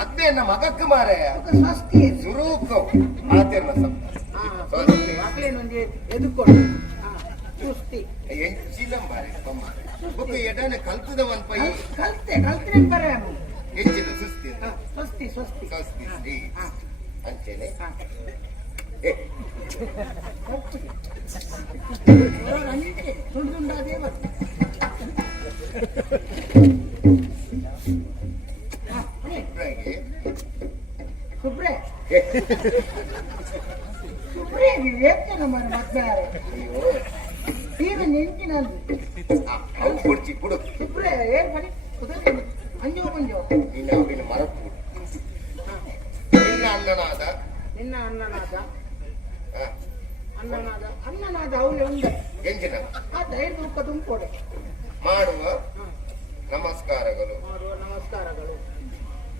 ಅದೇ ನಮ್ಮ ಮಗಕ್ಕೆ ಮಾರೆ ಸುರೂಪ ಮಕ್ಕಳೇನೊಂದು ಎದುಕೊಂಡು ಎಂಚಿನ ಮಾರೆ ಬೊಕ್ಕ ಎಡನೆ ಕಲ್ತದವನ್ ಪೈ ಕಲ್ತನೆ ಬರ ಹೆಚ್ಚಿನ ಸುಸ್ತಿ ಸ್ವಸ್ತಿ ಸ್ವಸ್ತಿ ಸ್ವಸ್ತಿ ಶ್ರೀ ಅಂಚೆನೆ ತುಂಡುಂಡಾದೇ ಸುಬ್ರೆ ಸುಬ್ರೆ ಏಕೆ ನಮ್ಮ ಮಕ್ಕಳಾರೆ ಈಗ ನೆಂಚಿನಲ್ಲಿ ಅವು ಕೊಡ್ಚಿ ಕೊಡು ಸುಬ್ರೆ ಏನ್ ಬರೀ ಕುದುರೆ ಅಂಜೋ ಮಂಜೋ ನಿನ್ನ ಅವಿನ ಮರತ್ತು ನಿನ್ನ ಅಣ್ಣನಾದ ನಿನ್ನ ಅಣ್ಣನಾದ ಅಣ್ಣನಾದ ಅಣ್ಣನಾದ ಅವಳು ಉಂಡೆ ಎಂಜಿನ ಆ ಧೈರ್ಯ ರೂಪ ತುಂಬಿಕೊಡೆ ಮಾಡುವ ನಮಸ್ಕಾರಗಳು ಮಾಡುವ ನಮಸ್ಕಾರಗಳು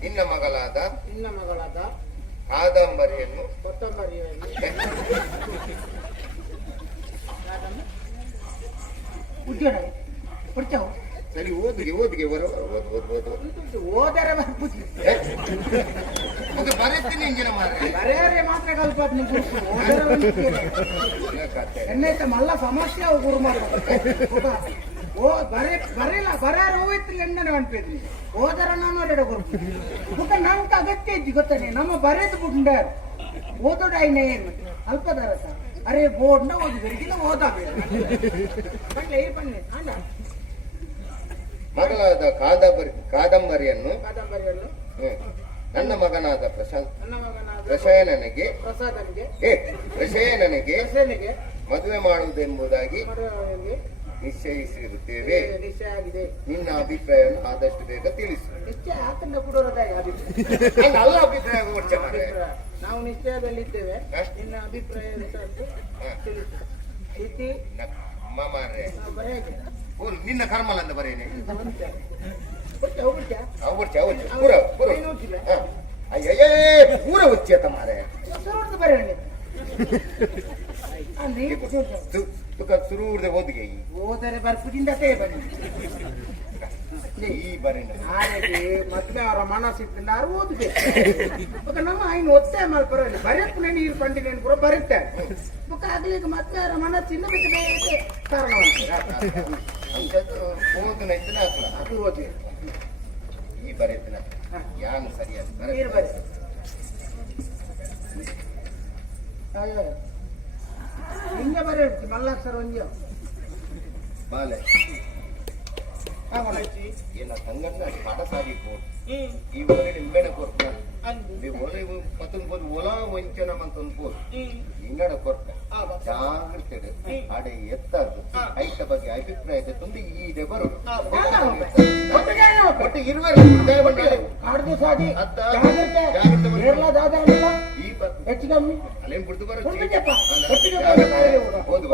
ನಿನ್ನ ಮಗಳಾದ ಕಾದಂಬರಿಯನ್ನು ಉದ್ಯೋಗ ಕೊಡ್ತೇವೆ ಸರಿ ಓದಿಗೆ ಓದರೆ ಬರೀತೀನಿ ಇಂಜಿನ ಬರೆಯರೆ ಮಾತ್ರ ಕಲ್ಪತ್ ಎನ್ನೈತೆ ಮಲ್ಲ ಸಮಸ್ಯೆ ಅವು ಗುರು ಮಾಡ್ತಾರೆ ಓ ಬರಲ್ಲ ಬರಾರ ಹೋಯ್ತು ಎಂಡನೆ ಅನ್ಪಿದ್ರಿ ಓದರ ನಾನು ಎರಡು ಗುರು ನಂಗೆ ಅಗತ್ಯ ಇದ್ದಿ ಗೊತ್ತಾನೆ ನಮ್ಮ ಬರೆದು ಬಿಟ್ಟ ಓದೋಡ ಐನೇ ಏನು ಅಲ್ಪದಾರ ಸರ್ ಅರೆ ಬೋರ್ಡ್ನ ಓದಿದ್ರಿಗಿನ ಓದಬೇಕು ಬನ್ನಿ ಅಲ್ಲ ಮಗಳಾದ ಕಾದಂಬರಿಯನ್ನು ನನ್ನ ಮಗನಾದ ಪ್ರಶಯನನಿಗೆ ಮದುವೆ ಮಾಡುವುದೆಂಬುದಾಗಿ ನಿಶ್ಚಯಿಸಿರುತ್ತೇವೆ. ನಿನ್ನ ಅಭಿಪ್ರಾಯವನ್ನು ಆದಷ್ಟು ಬೇಗ ತಿಳಿಸು. ಅಲ್ಲ ಅಭಿಪ್ರಾಯ ನಾವು ನಿಶ್ಚಯದಲ್ಲಿದ್ದೇವೆ. ನಿನ್ನ ಅಭಿಪ್ರಾಯ ನಿನ್ನ ಕರ್ಮಲ ಅಂತ ಬರೇನೆ ಪೂರ ಉಚ್ಯತ ಮಾರೆ ಶುರು ಓದಿಗೆ ಓದರೆ ಬರ್ಪದಿಂದ ಈ ಬರೀ ಮತ್ತೆ ಅವರ ಮನಸ್ಸಿಟ್ಟಿಂದ ಅವ್ರು ಓದಿದೆ ನಮ್ಮ ಐನು ಒತ್ತಾಯ ಮಾಡಿ ಬರೋಲ್ಲ ಬರೆಯಕ್ಕೆ ನೀರು ಕಂಡಿದ್ದೇನೆ ಕೂಡ ಬರುತ್ತೆ ಆಗ್ಲಿಕ್ಕೆ ಮತ್ತೆ ಅವರ ಮನಸ್ಸಿಂದ ಬಿಟ್ಟು ಕಾರಣ ಓದಿ ಈ ಬರೆಯತ್ತಿನ ಯಾನು ಸರಿಯಾದ ಹಿಂಗೆ ಬರೆಯುತ್ತೆ ಮಲ್ಲಾಕ್ಷರ ಒಂಜಿ ಬಾಲೆ ಏನ ಸಂಘಟನೆ ಪಾಠ ಸಾಗಿರ್ಬೋದು ಈ ಒಳಗಡೆ ನಿಂಬೆನ ಕೊರ್ತ ಮತ್ತೊಂದು ಬೋದು ಒಲ ವಂಚನ ಮತ್ತೊಂದು ಬೋದು ಹಿಂಗಡ ಕೊರ್ತ ಜಾಗ್ರತೆ ಅಡೆ ಎತ್ತದ್ದು ಐತ ಬಗ್ಗೆ ಅಭಿಪ್ರಾಯದ ತುಂಬ ಈಡೆ ಬರೋದು ಒಟ್ಟು ಇರುವರು ಹೆಚ್ಚು ಕಮ್ಮಿ ಅಲ್ಲೇನ್ ಬಿಡ್ತು ಬರೋ ಓದು